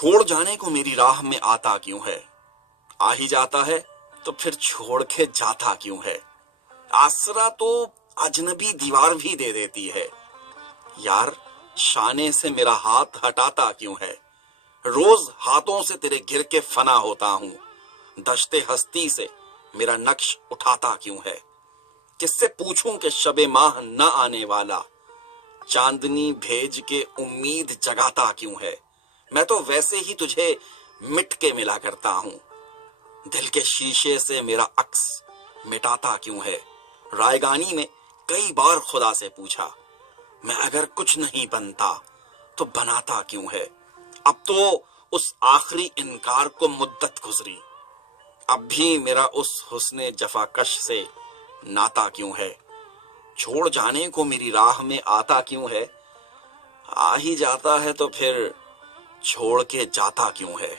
छोड़ जाने को मेरी राह में आता क्यों है, आ ही जाता है तो फिर छोड़ के जाता क्यों है। आसरा तो अजनबी दीवार भी दे देती है, यार शाने से मेरा हाथ हटाता क्यों है। रोज हाथों से तेरे गिर के फना होता हूँ, दश्ते हस्ती से मेरा नक्श उठाता क्यों है। किससे पूछूं कि शबे माह न आने वाला, चांदनी भेज के उम्मीद जगाता क्यों है। मैं तो वैसे ही तुझे मिट के मिला करता हूँ, दिल के शीशे से मेरा अक्स मिटाता क्यों है। रायगानी में कई बार खुदा से पूछा, मैं अगर कुछ नहीं बनता तो बनाता क्यों है। अब तो उस आखिरी इनकार को मुद्दत गुजरी, अब भी मेरा उस हुस्ने जफाकश से नाता क्यों है। छोड़ जाने को मेरी राह में आता क्यों है, आ ही जाता है तो फिर छोड़ के जाता क्यों है।